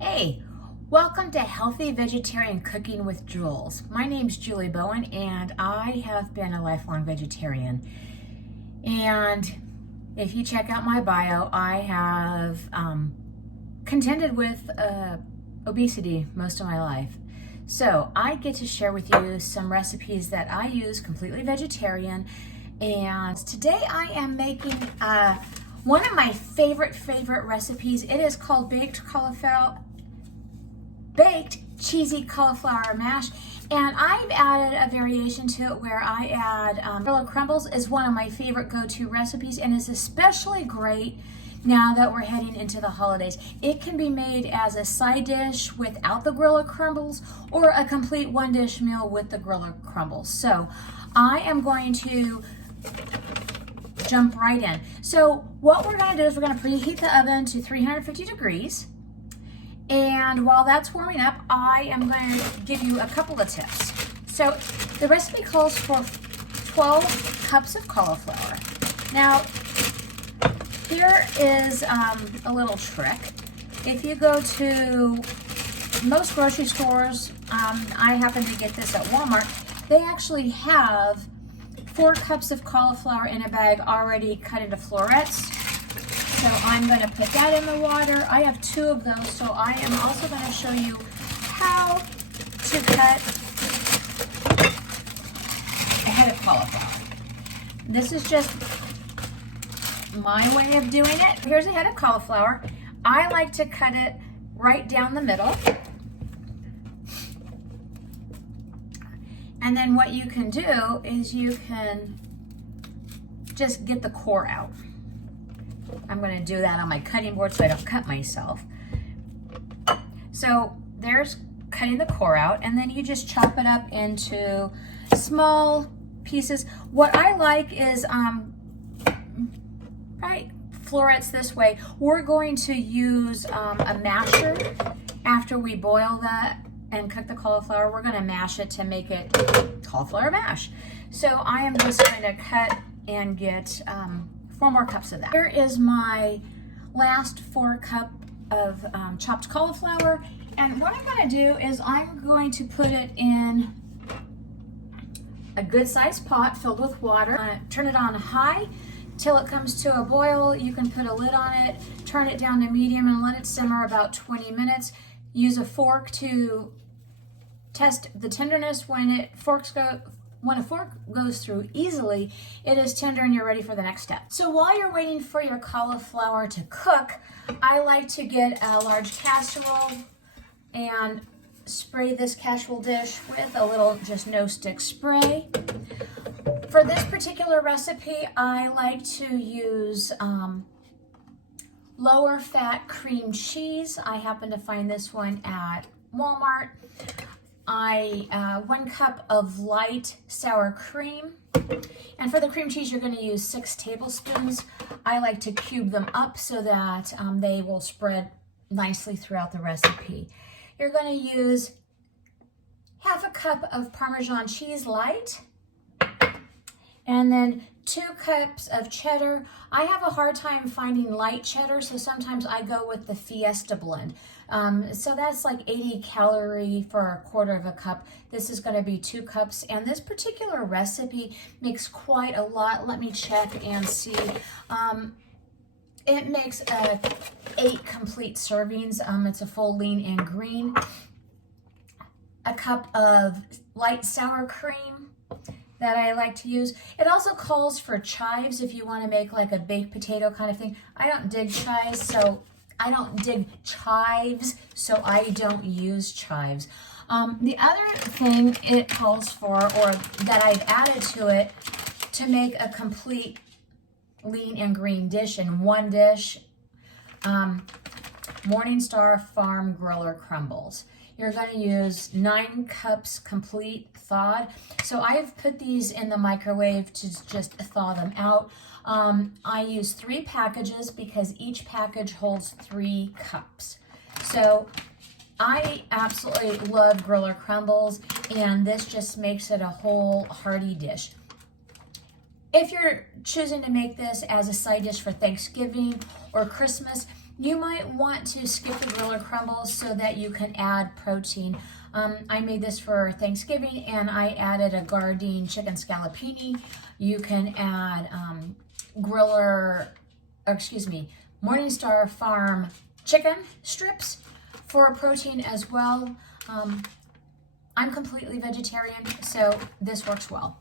Hey, welcome to Healthy Vegetarian Cooking with Jules. My name's Julie Bowen and I have been a lifelong vegetarian. And if you check out my bio, I have contended with obesity most of my life. So I get to share with you some recipes that I use completely vegetarian. And today I am making one of my favorite recipes. It is called baked cheesy cauliflower mash, and I've added a variation to it where I add griller crumbles. Is one of my favorite go-to recipes and is especially great now that we're heading into the holidays. It can be made as a side dish without the griller crumbles or a complete one dish meal with the griller crumbles. So I am going to jump right in. So what we're going to do is we're going to preheat the oven to 350 degrees. And while that's warming up, I am going to give you a couple of tips. So the recipe calls for 12 cups of cauliflower. Now, here is a little trick. If you go to most grocery stores, I happen to get this at Walmart, they actually have 4 cups of cauliflower in a bag already cut into florets. So I'm going to put that in the water. I have 2 of those, so I am also going to show you how to cut a head of cauliflower. This is just my way of doing it. Here's a head of cauliflower. I like to cut it right down the middle. And then what you can do is you can just get the core out. I'm going to do that on my cutting board so I don't cut myself. So there's cutting the core out, and then you just chop it up into small pieces. What I like is florets this way. We're going to use a masher after we boil that and cook the cauliflower. We're going to mash it to make it cauliflower mash. So I am just going to cut and get 4 more cups of that. Here is my last 4 cup of chopped cauliflower, and what I'm going to do is I'm going to put it in a good sized pot filled with water. Turn it on high till it comes to a boil. You can put a lid on it, turn it down to medium, and let it simmer about 20 minutes. Use a fork to test the tenderness. When a fork goes through easily, it is tender and you're ready for the next step. So while you're waiting for your cauliflower to cook, I like to get a large casserole and spray this casserole dish with a little just no stick spray. For this particular recipe, I like to use lower fat cream cheese. I happen to find this one at Walmart. 1 cup of light sour cream. And for the cream cheese, you're going to use 6 tablespoons. I like to cube them up so that they will spread nicely throughout the recipe. You're going to use half a cup of Parmesan cheese light, and then 2 cups of cheddar. I have a hard time finding light cheddar, so sometimes I go with the Fiesta blend. So that's like 80 calorie for a quarter of a cup. This is going to be 2 cups, and this particular recipe makes quite a lot. Let me check and see. It makes 8 complete servings. It's a full lean and green. A cup of light sour cream that I like to use. It also calls for chives if you want to make like a baked potato kind of thing. I don't dig chives, so I don't use chives. The other thing it calls for, or that I've added to it to make a complete lean and green dish in one dish, Morningstar Farm Griller Crumbles. You're going to use 9 cups complete thawed. So I've put these in the microwave to just thaw them out. I use 3 packages because each package holds 3 cups. So I absolutely love griller crumbles, and this just makes it a whole hearty dish. If you're choosing to make this as a side dish for Thanksgiving or Christmas, You might want to skip the griller crumbles so that you can add protein. I made this for Thanksgiving and I added a Gardein chicken scallopini. You can add Morningstar Farm chicken strips for protein as well. I'm completely vegetarian, so this works well.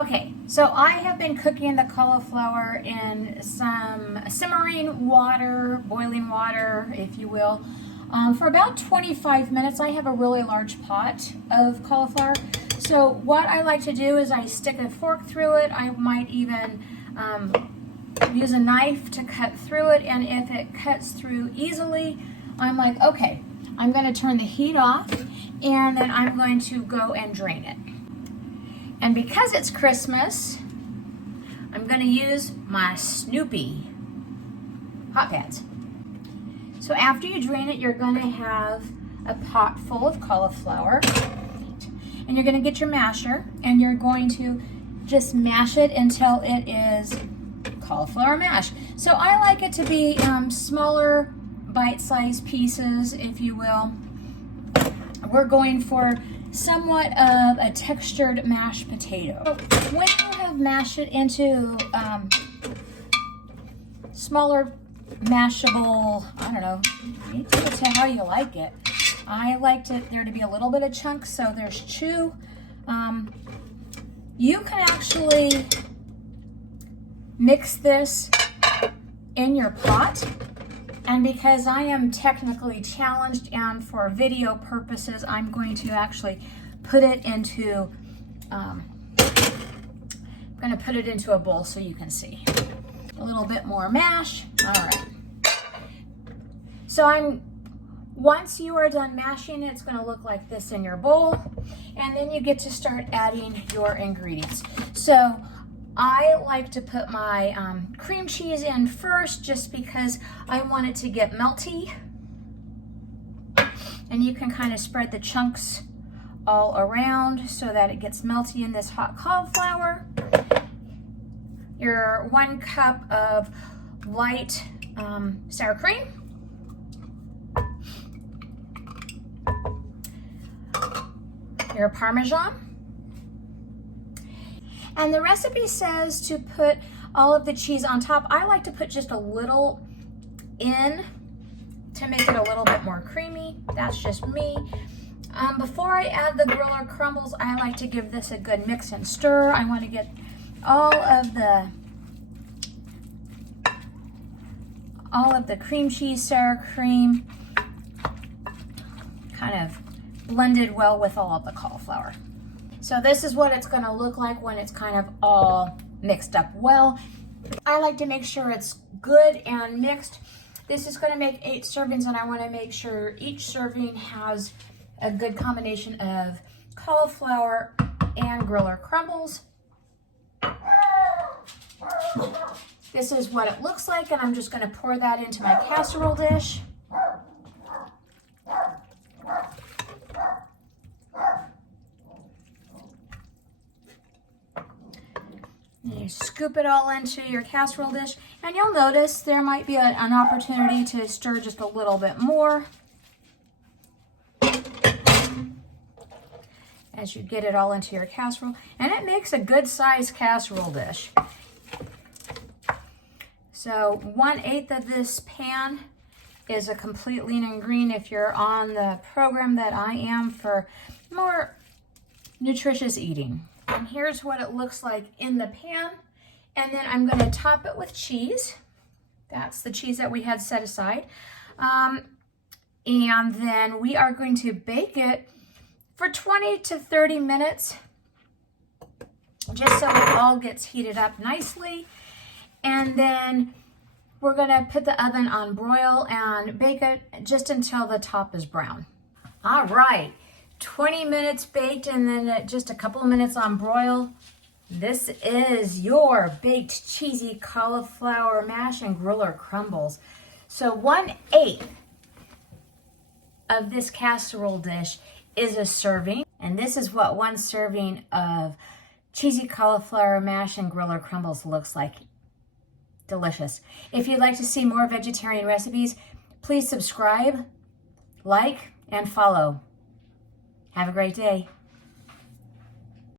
Okay, so I have been cooking the cauliflower in some simmering water, boiling water, if you will, for about 25 minutes. I have a really large pot of cauliflower. So what I like to do is I stick a fork through it. I might even use a knife to cut through it, and if it cuts through easily, I'm like, okay, I'm going to turn the heat off, and then I'm going to go and drain it. And because it's Christmas, I'm going to use my Snoopy hot pads. So after you drain it, you're going to have a pot full of cauliflower, and you're going to get your masher, and you're going to just mash it until it is cauliflower mash. So I like it to be smaller bite-sized pieces, if you will. We're going for somewhat of a textured mashed potato. When you have mashed it into smaller mashable, I don't know, you can tell how you like it. I liked it there to be a little bit of chunks, so there's chew. You can actually mix this in your pot, and because I am technically challenged and for video purposes, I'm going to actually put it into I'm going to put it into a bowl so you can see. A little bit more mash. All right. So once you are done mashing it, it's going to look like this in your bowl, and then you get to start adding your ingredients. So I like to put my cream cheese in first just because I want it to get melty. And you can kind of spread the chunks all around so that it gets melty in this hot cauliflower. Your 1 cup of light sour cream. Your Parmesan. And the recipe says to put all of the cheese on top. I like to put just a little in to make it a little bit more creamy. That's just me. Before I add the griller crumbles, I like to give this a good mix and stir. I want to get all of the cream cheese, sour cream kind of blended well with all of the cauliflower. So this is what it's going to look like when it's kind of all mixed up well. I like to make sure it's good and mixed. This is going to make 8 servings, and I want to make sure each serving has a good combination of cauliflower and griller crumbles. This is what it looks like, and I'm just going to pour that into my casserole dish. You scoop it all into your casserole dish, and you'll notice there might be an opportunity to stir just a little bit more as you get it all into your casserole, and it makes a good sized casserole dish. So 1/8 of this pan is a complete lean and green if you're on the program that I am for more nutritious eating. And here's what it looks like in the pan. And then I'm going to top it with cheese. That's the cheese that we had set aside. And then we are going to bake it for 20 to 30 minutes, just so it all gets heated up nicely. And then we're going to put the oven on broil and bake it just until the top is brown. All right. 20 minutes baked, and then just a couple of minutes on broil. This is your baked cheesy cauliflower mash and griller crumbles. So 1/8 of this casserole dish is a serving, and this is what 1 serving of cheesy cauliflower mash and griller crumbles looks like. delicious. If you'd like to see more vegetarian recipes, please subscribe, like, and follow. Have a great day.